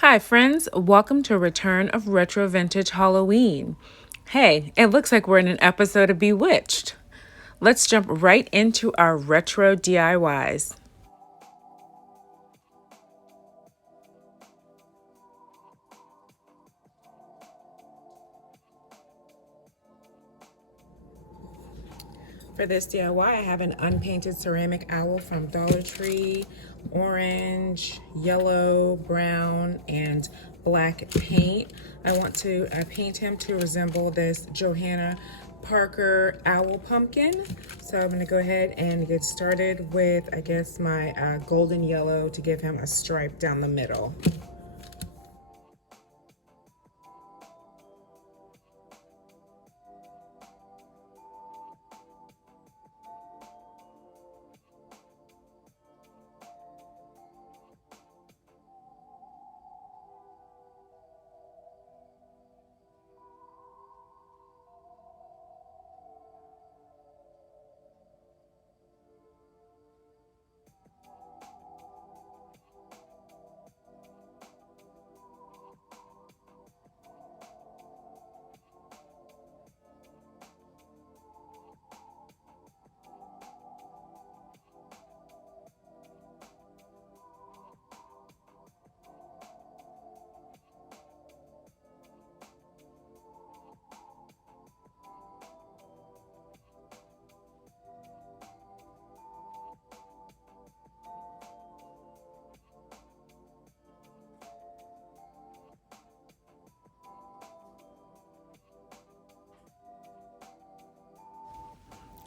Hi, friends. Welcome to Return of Retro Vintage Halloween. Hey, it looks like we're in an episode of Bewitched. Let's jump right into our retro DIYs. For this DIY, I have an unpainted ceramic owl from Dollar Tree, orange, yellow, brown, and black paint. I want to paint him to resemble this Johanna Parker owl pumpkin. So I'm going to go ahead and get started with, I guess, my golden yellow to give him a stripe down the middle.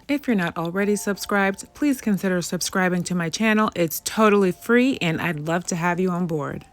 If you're not already subscribed, please consider subscribing to my channel. It's totally free and I'd love to have you on board.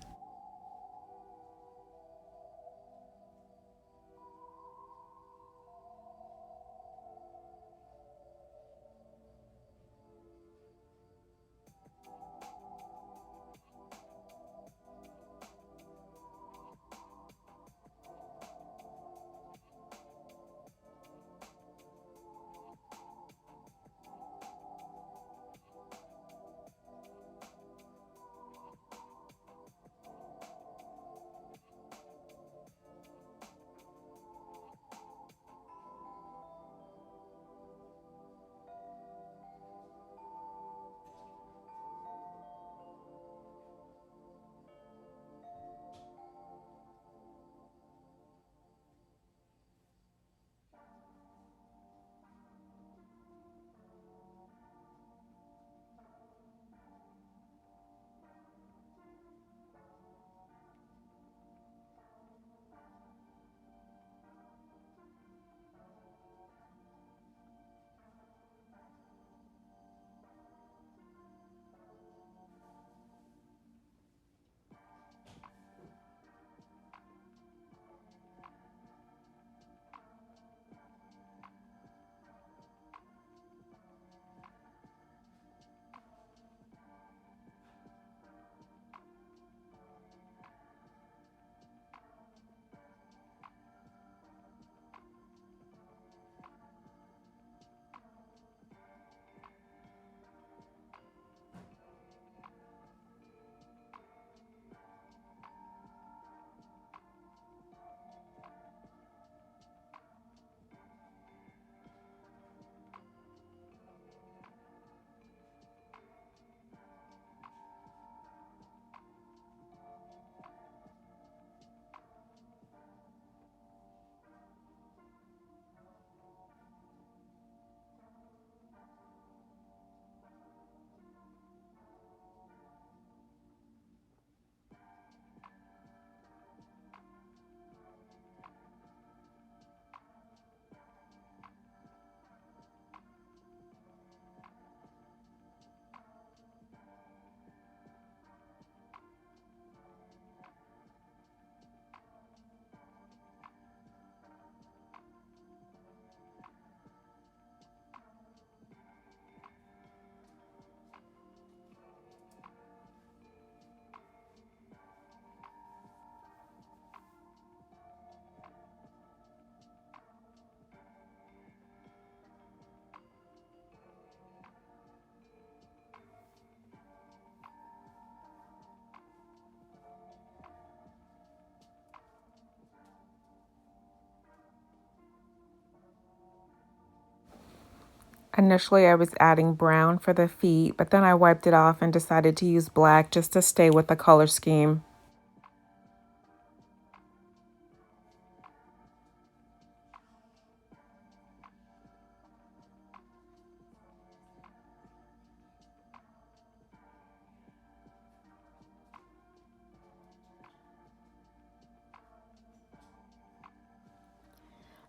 Initially, I was adding brown for the feet, but then I wiped it off and decided to use black just to stay with the color scheme.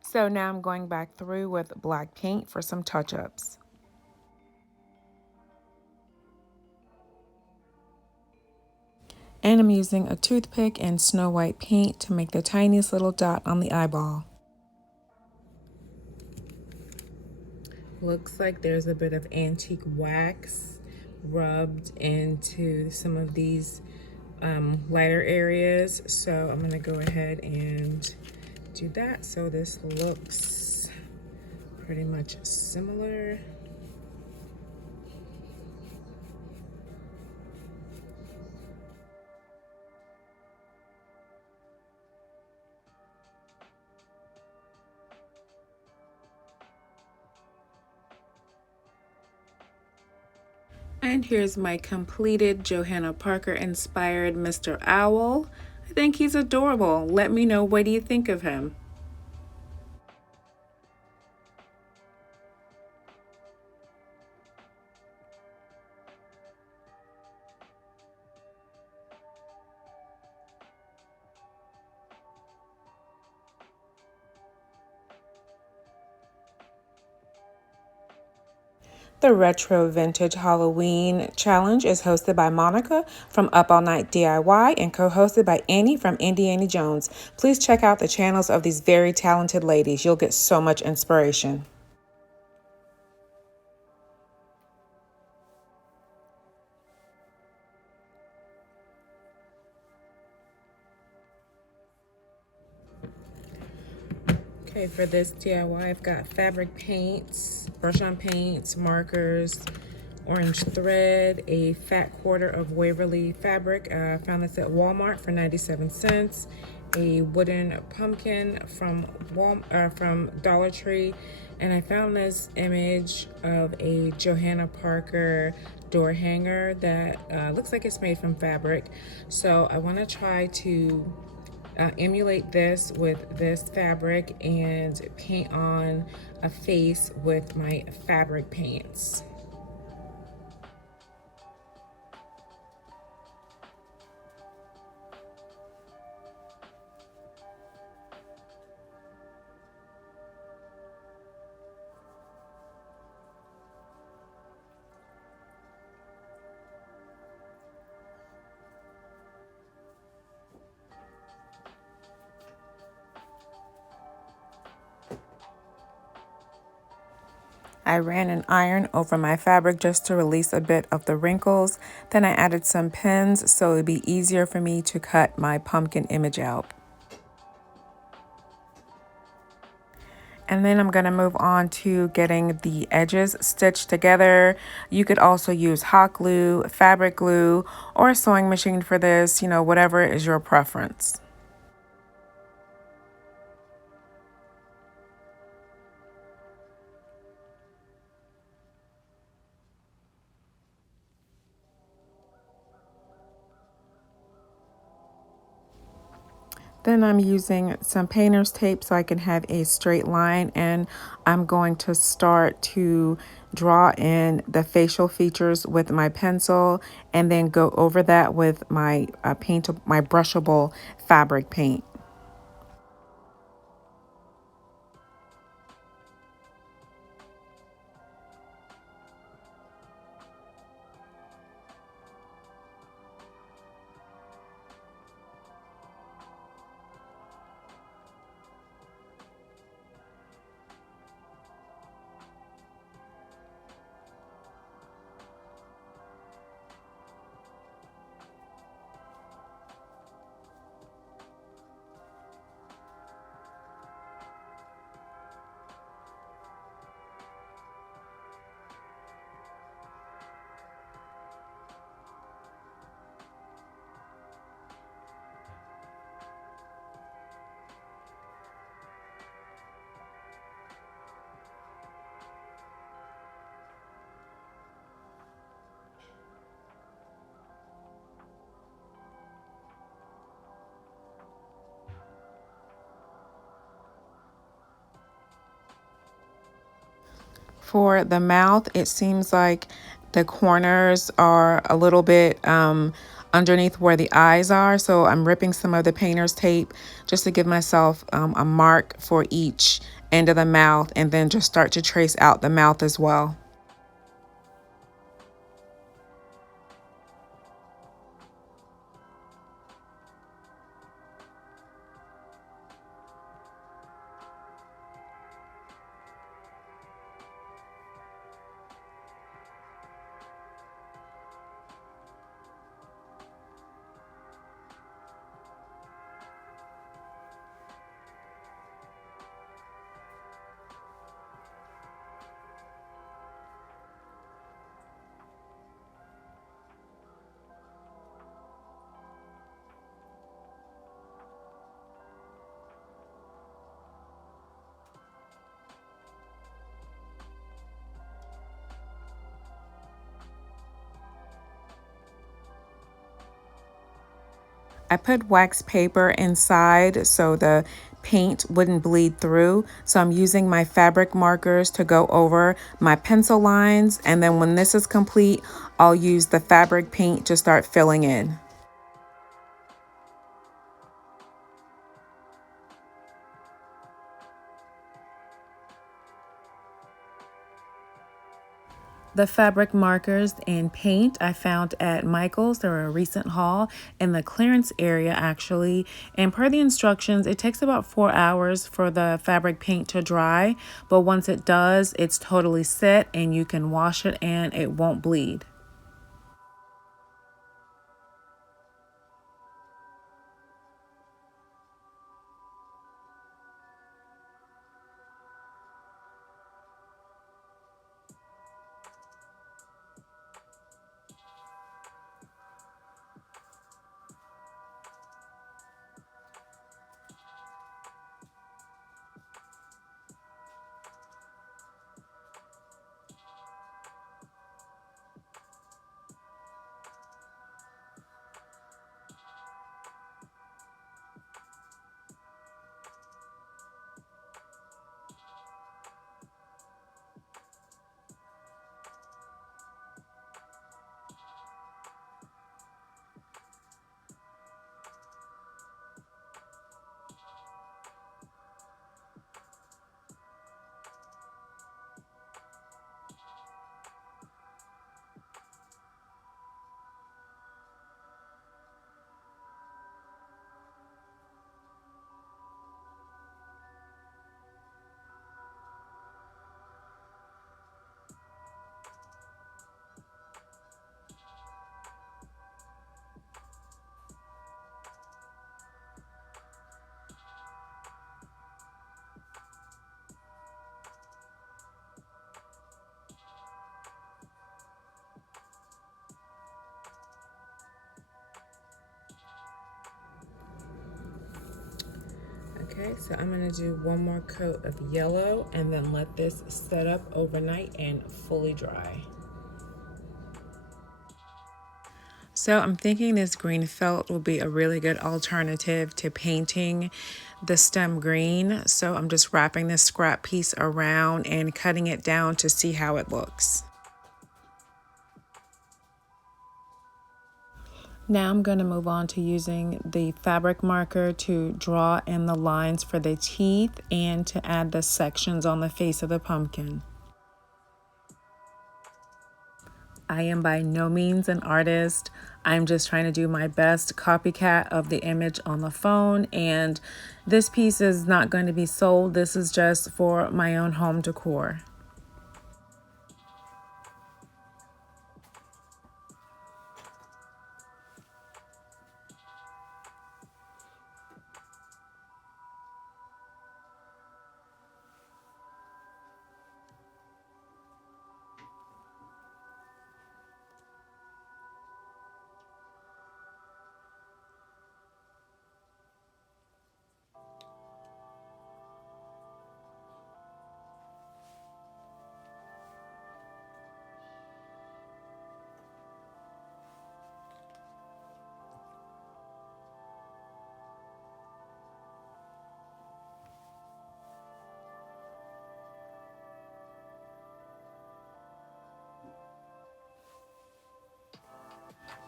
So now I'm going back through with black paint for some touch-ups. And I'm using a toothpick and Snow White paint to make the tiniest little dot on the eyeball. Looks like there's a bit of antique wax rubbed into some of these lighter areas. So I'm gonna go ahead and do that. So this looks pretty much similar. And here's my completed Johanna Parker inspired Mr. Owl. I think he's adorable. Let me know, what do you think of him? The Retro Vintage Halloween Challenge is hosted by Monica from Up All Night DIY and co-hosted by Annie from Indiana Jones. Please check out the channels of these very talented ladies. You'll get so much inspiration. Okay, for this DIY, I've got fabric paints, brush-on paints, markers, orange thread, a fat quarter of Waverly fabric. I found this at Walmart for 97 cents. A wooden pumpkin from Dollar Tree, and I found this image of a Johanna Parker door hanger that looks like it's made from fabric. So I want to try to emulate this with this fabric and paint on a face with my fabric paints. I ran an iron over my fabric just to release a bit of the wrinkles. Then I added some pins so it would be easier for me to cut my pumpkin image out. And then I'm going to move on to getting the edges stitched together. You could also use hot glue, fabric glue, or a sewing machine for this, whatever is your preference. Then I'm using some painter's tape so I can have a straight line, and I'm going to start to draw in the facial features with my pencil and then go over that with my my brushable fabric paint. For the mouth, it seems like the corners are a little bit underneath where the eyes are. So I'm ripping some of the painter's tape just to give myself a mark for each end of the mouth, and then just start to trace out the mouth as well. I put wax paper inside so the paint wouldn't bleed through. So I'm using my fabric markers to go over my pencil lines. And then when this is complete, I'll use the fabric paint to start filling in. The fabric markers and paint I found at Michael's. They're a recent haul in the clearance area, actually. And per the instructions, it takes about 4 hours for the fabric paint to dry. But once it does, it's totally set and you can wash it and it won't bleed. Okay, so I'm gonna do one more coat of yellow and then let this set up overnight and fully dry. So I'm thinking this green felt will be a really good alternative to painting the stem green. So I'm just wrapping this scrap piece around and cutting it down to see how it looks. Now I'm going to move on to using the fabric marker to draw in the lines for the teeth and to add the sections on the face of the pumpkin. I am by no means an artist. I'm just trying to do my best copycat of the image on the phone, and this piece is not going to be sold. This is just for my own home decor.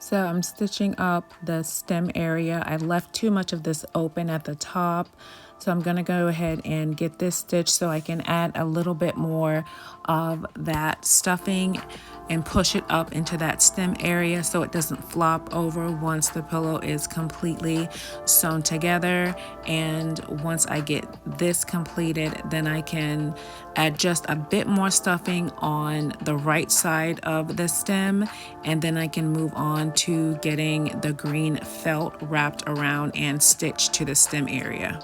So I'm stitching up the stem area. I left too much of this open at the top. So I'm gonna go ahead and get this stitch so I can add a little bit more of that stuffing and push it up into that stem area so it doesn't flop over once the pillow is completely sewn together. And once I get this completed, then I can add just a bit more stuffing on the right side of the stem, and then I can move on to getting the green felt wrapped around and stitched to the stem area.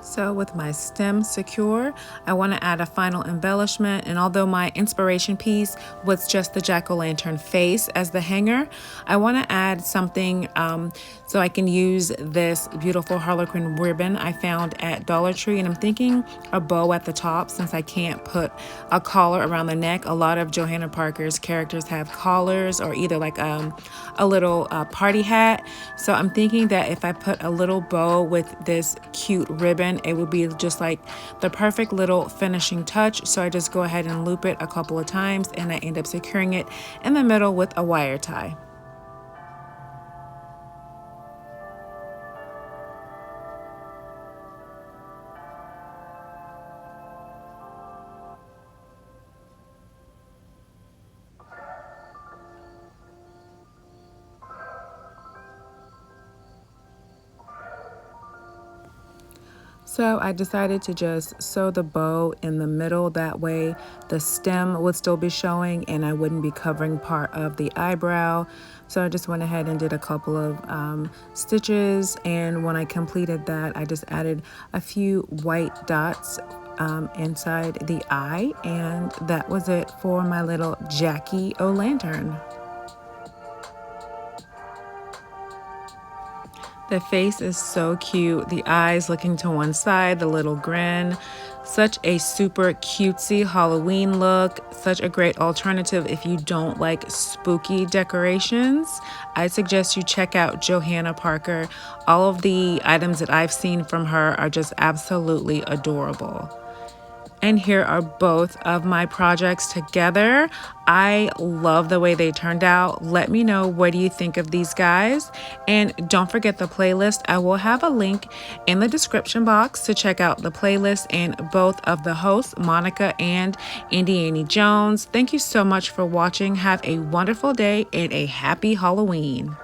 So with my stem secure, I want to add a final embellishment, and although my inspiration piece was just the jack-o'-lantern face as the hanger, I want to add something so I can use this beautiful Harlequin ribbon I found at Dollar Tree, and I'm thinking a bow at the top since I can't put a collar around the neck. A lot of Johanna Parker's characters have collars or either like a little party hat. So I'm thinking that if I put a little bow with this cute ribbon, it would be just like the perfect little finishing touch. So I just go ahead and loop it a couple of times, and I end up securing it in the middle with a wire tie. So I decided to just sew the bow in the middle. That way the stem would still be showing and I wouldn't be covering part of the eyebrow. So I just went ahead and did a couple of stitches. And when I completed that, I just added a few white dots inside the eye. And that was it for my little Jackie-o'-lantern. The face is so cute. The eyes looking to one side, the little grin. Such a super cutesy Halloween look. Such a great alternative if you don't like spooky decorations. I suggest you check out Johanna Parker. All of the items that I've seen from her are just absolutely adorable. And here are both of my projects together. I love the way they turned out. Let me know, what do you think of these guys? And don't forget the playlist. I will have a link in the description box to check out the playlist and both of the hosts, Monica and Indiana Jones. Thank you so much for watching. Have a wonderful day and a happy Halloween.